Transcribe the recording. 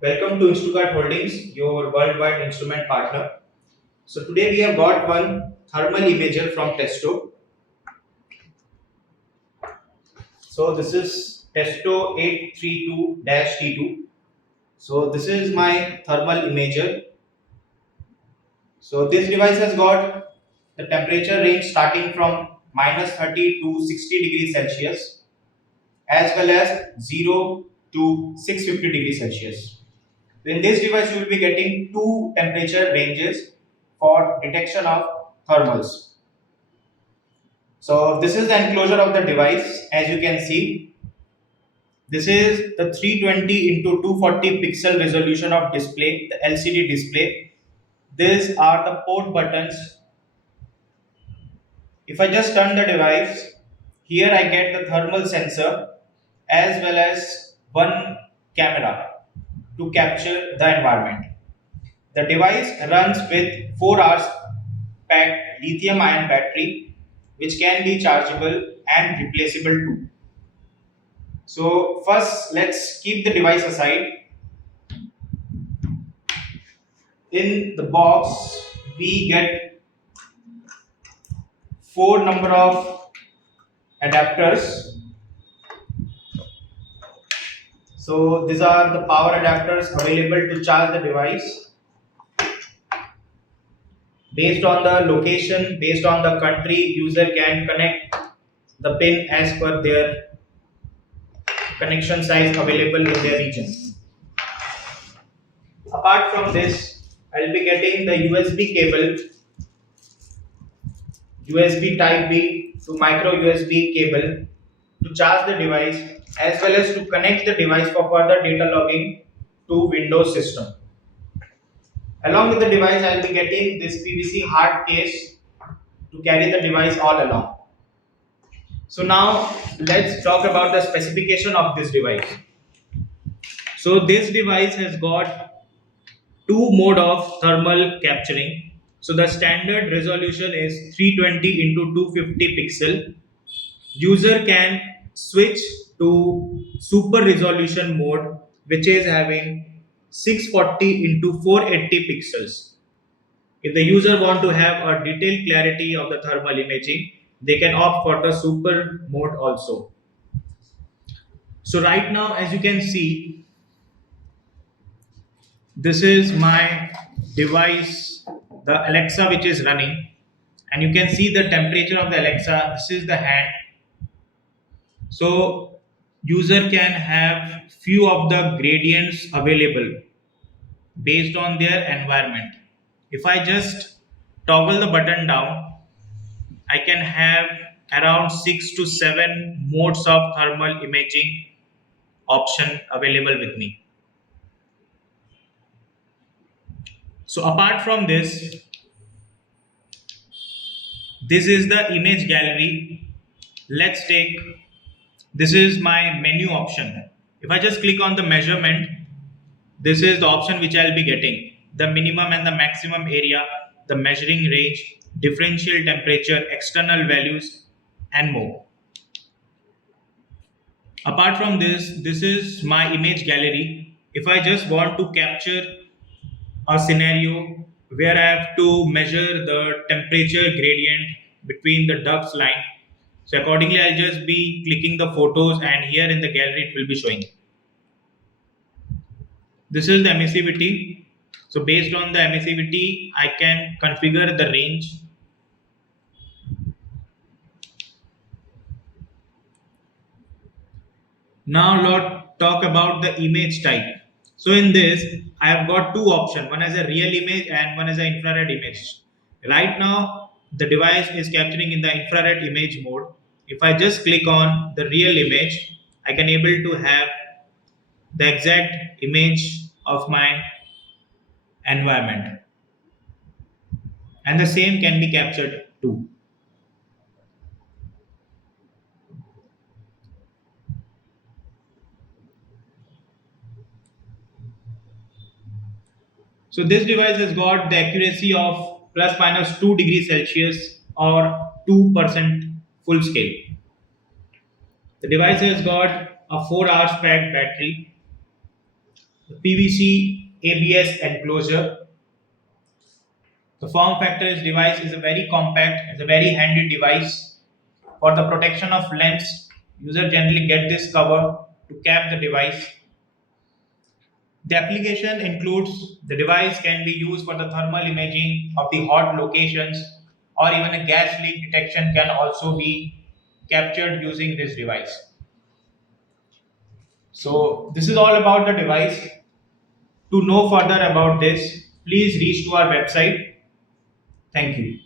Welcome to Instrukart Holdings, your worldwide instrument partner. So today we have got one thermal imager from Testo. So this is Testo 832-T2. So this is my thermal imager. So this device has got the temperature range starting from -30 to 60 degrees Celsius as well as 0 to 650 degrees Celsius. In this device, you will be getting two temperature ranges for detection of thermals. So this is the enclosure of the device. As you can see, this is the 320 into 240 pixel resolution of display, the LCD display. These are the port buttons. If I just turn the device, here I get the thermal sensor as well as one camera to capture the environment. The device runs with 4 hours packed lithium ion battery which can be chargeable and replaceable too. So first let's keep the device aside. In the box we get 4 number of adapters. So these are the power adapters available to charge the device. Based on the location, based on the country, user can connect the pin as per their connection size available in their region. Apart from this, I'll be getting the USB cable, USB Type B to micro USB cable to charge the device as well as to connect the device for further data logging to Windows system. Along with the device, I'll be getting this PVC hard case to carry the device all along. So now let's talk about the specification of this device. So this device has got two mode of thermal capturing. So the standard resolution is 320 into 250 pixel. User can switch to super resolution mode, which is having 640 into 480 pixels. If the user want to have a detailed clarity of the thermal imaging, they can opt for the super mode also. So right now, as you can see, this is my device, the Alexa, which is running, and you can see the temperature of the Alexa. This is the hand. So user can have few of the gradients available based on their environment. If I just toggle the button down, I can have around 6 to 7 modes of thermal imaging option available with me. So apart from this is the image gallery. Let's take, this is my menu option. If I just click on the measurement, this is the option which I'll be getting. The minimum and the maximum area, the measuring range, differential temperature, external values, and more. Apart from this is my image gallery. If I just want to capture a scenario where I have to measure the temperature gradient between the ducts line, so accordingly I'll just be clicking the photos and here in the gallery it will be showing. This is the emissivity. So based on the emissivity, I can configure the range. Now let's talk about the image type. So in this, I have got two options. One is a real image and one is an infrared image. Right now, the device is capturing in the infrared image mode. If I just click on the real image, I can able to have the exact image of my environment. And the same can be captured too. So this device has got the accuracy of plus minus 2 degrees Celsius or 2% full scale. The device has got a 4 hours packed battery. the PVC ABS enclosure. The form factor is device is a very compact, it's a very handy device. For the protection of lens, user generally get this cover to cap the device. The application includes the device can be used for the thermal imaging of the hot locations, or even a gas leak detection can also be captured using this device. So this is all about the device. To know further about this, please reach to our website. Thank you.